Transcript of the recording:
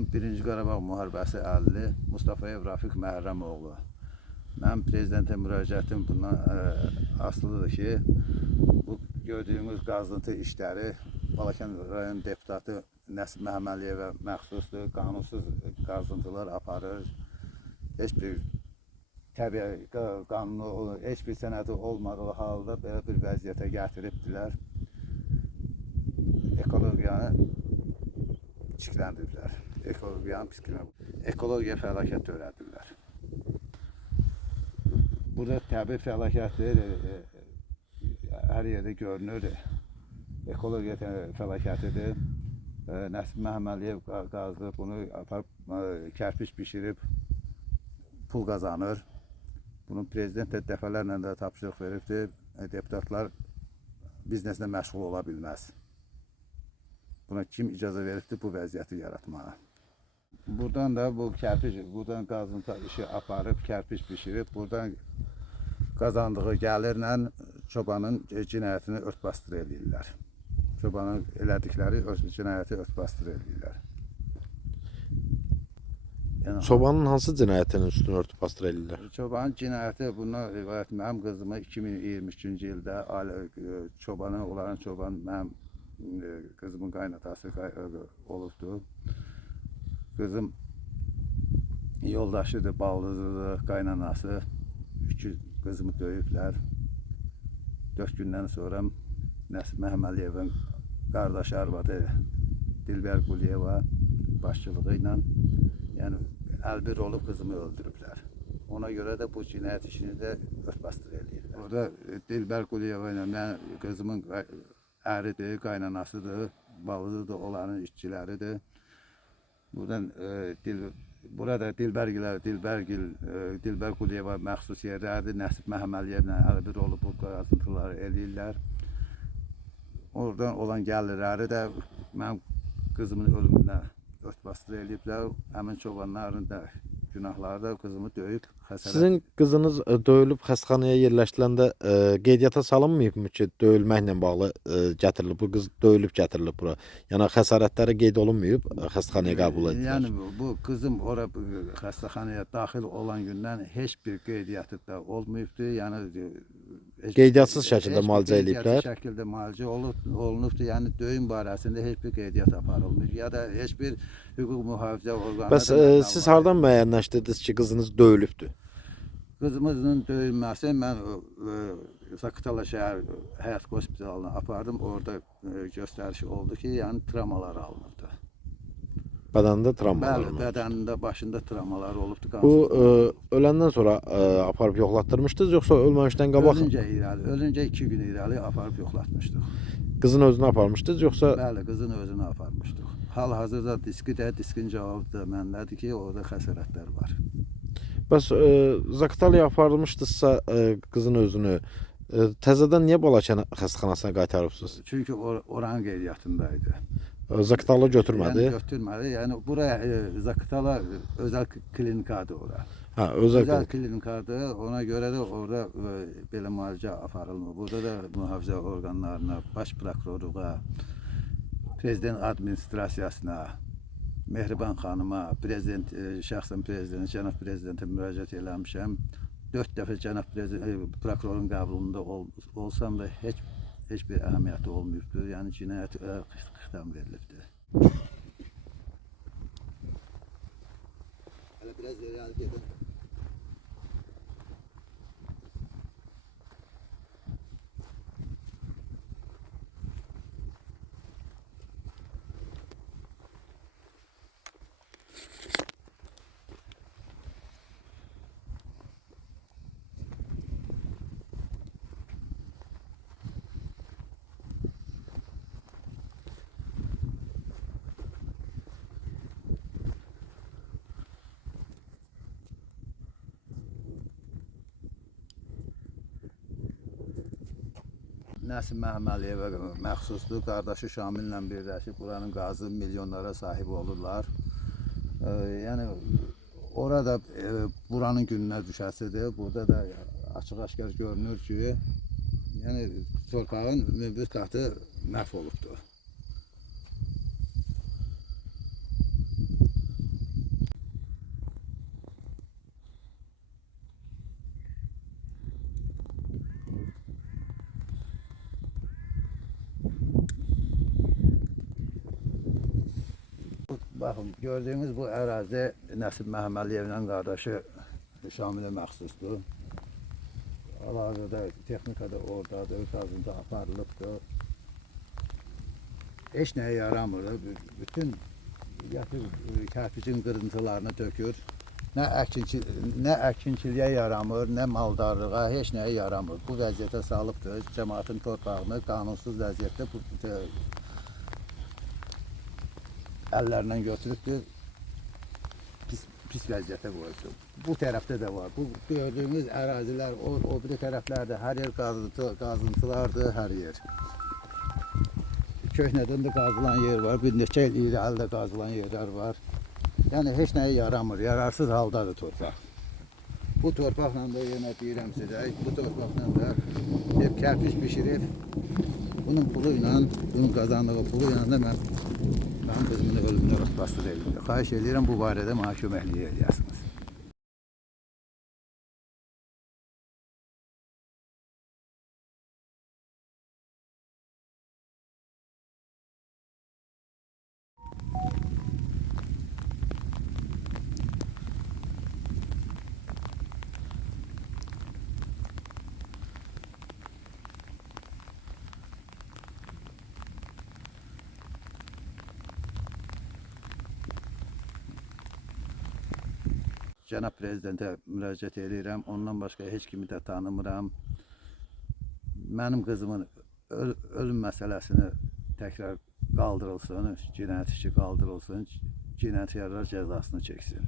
Mən 1-ci Qarabağ müharibəsi əlli Mustafayev Rafiq Məhərrəmoğlu. Mənim prezidentə müraciətim bundan asılıdır ki, bu gördüyümüz qazıntı işləri Balakən rayon deputatı Nəsib Məhəmmədliyevə məxsusdur. Qanunsuz qazıntılar aparır. Heç bir təbii qanunu, heç bir sənədi olmadığı halda belə bir vəziyyətə gətiribdilər. Ekologiyanı çikləndiriblər. Ekologiya fəlakət törədirlər. Burada təbii fəlakətdir, hər yerdə görünür. Ekologiya fəlakətidir. Nəsib Məhəmmədliyev qazdı, bunu aparıb kərpiç bişirib pul qazanır. Bunun prezident də dəfələrlə də tapşırıq veribdir. Deputatlar bizneslə məşğul ola bilməz. Buna kim icazə veribdir bu vəziyyəti yaratmağa? Buradan da bu kərpiç, buradan qazıntı işi aparıb, kərpiç bişirib, buradan qazandığı gəlirlə çobanın cinayətini örtbasdır edirlər. Çobanın elədikləri cinayəti örtbasdır edirlər. Yəni, çobanın hansı cinayətinin üstünü örtüb bastır edirlər? Çobanın cinayəti bundan ibarət. Mənim qızımı 2023-cü ildə çobanı, onların çobanı mənim kızımın qaynatası olubdu. Kızım yoldaşıdır, baldızıdır, qaynanası. Kızımı döyüblər. 4 gündən sonra Nəsib Məhəmmədliyevin qardaşı arvadı Dilbər Quliyeva başçılığı ilə yəni əlbir olub kızımı öldürüblər. Ona görə də bu cinayət işini də örtbasdır edirlər. Orada Dilbər Quliyeva ilə mən kızımın əridir, qaynanasıdır, balızıdır, onların işçiləridir. Burada Dilbər Quliyeva məxsus yerlərdir. Nəsib Məhəmmədliyevlə əlbir olub bu qazıntıları eləyirlər. Oradan olan gəlirləri də mənim qızımın ölümünə örtbasdır eləyiblər. Həmin çobanların da günahları da kızımı döyüb, xəsarət. Sizin qızınız döyülüb xəstəxanaya yerləşdiləndə qeydiyyata salınmayıbmı ki, döyülməklə bağlı gətirilib, bu qız döyülüb gətirilib bura? Yəni xəsarətləri qeyd olunmayıb, xəstəxanaya qəbul edildi. Yəni bu kızım ora xəstəxanaya daxil olan gündən heç bir qeydiyyatı da olmayıbdı. Yəni qeydiyatsız şəkildə müalicə ediblər. Qeydiyyatlı şəkildə müalicə olunubdu. Yəni döyüm barəsində heç bir qeydiyyat aparılmır ya da heç bir hüquq mühafizə orqanı. Bəs siz hardan müəyyənləşdirdiniz ki, qızınız döyülübdür? Qızımızın döyülməsi mən Zaqatala şəhər həyat hospitalına apardım. Orada göstəriş oldu ki, yəni travmalar alınırdı. Bədənində travmalar olunur. Bəli, bədənində, başında travmalar olubdu. Bu öləndən sonra aparıb yoxlatdırmışdınız, yoxsa ölməmişdən qabaq? Ölüncə 2 gün irəli aparıb yoxlatmışdıq. Qızın özünü aparmışdınız, yoxsa? Bəli, qızın özünü aparmışdıq. Hal-hazırda diskin cavabı da məndədir ki, orada xəsarətlər var. Bəs Zaqatalaya aparılmışdınızsa qızın özünü, təzədən niyə Balakən xəstəxanasına qaytarıbsınız? Çünki oranın qeydiyyatındaydı. Zaqatala götürmədi? Yəni götürmədi. Yəni buraya Zaqatala özəl klinikadır ora. Ha, özəl klinikadır. Ona görə də orada belə müalicə aparılmır. Burada da mühafizə orqanlarına, baş prokurorluğa, prezident administrasiyasına, Mehriban xanıma, şəxsən prezident, cənab prezidentə müraciət eləmişəm. 4 dəfə cənab prokurorun qəbulunda olsam da heç bir əhəmiyyəti olmayıbdır. Yəni cinayət xitam verilibdir. Hələ biraz irəli gedin. Nəsib Məhəmmədliyevə məxsusdur. Qardaşı Şamillə birləşib buranın qazı milyonlara sahib olurlar. Yəni orada buranın gününə düşəsidir. Burada da açıq-aşkar görünür ki, yəni torpağın bir qatı məhv olubdur. Baxın, gördüyünüz bu ərazi Nəsib Məhəmmədliyevlə qardaşı Şamilə məxsusdur. Hal-hazırda texnika da oradadır, qazıntı aparılıbdır. Heç nəyə yaramır. Bütün kərpicin qırıntılarını tökür. Nə əkinçiliyə yaramır, nə maldarlığa, heç nəyə yaramır. Bu vəziyyətə salıbdır. Cəmaətin torpağını qanunsuz vəziyyətdə əllərlə götürübdür. Pis vəziyyətə qoyubdur. Bu tərəfdə də var. Bu gördüyünüz ərazilər, o biri tərəflərdə hər yer qazıntılardır, hər yer. Köhnədən də qazılan yer var, bir neçə il irəlidə qazılan yerlər var. Yəni heç nəyə yaramır, yararsız haldadır torpaq. Bu torpaqla da yenə deyirəm sizə, bu torpaqla da hep kərpiç bişirib, bunun pulu ilə, bunun qazandığı pulu ilə də mənim qızımın ölümünə rastbastır elimdə. Xahiş edirəm bu barədə mənə köməklik eləyəsiniz. Cənab Prezidentə müraciət edirəm. Ondan başqa heç kimi də tanımıram. Mənim qızımın ölüm məsələsini təkrar qaldırılsın, cinayət işi qaldırılsın, cinayətkarlar cəzasını çəksin.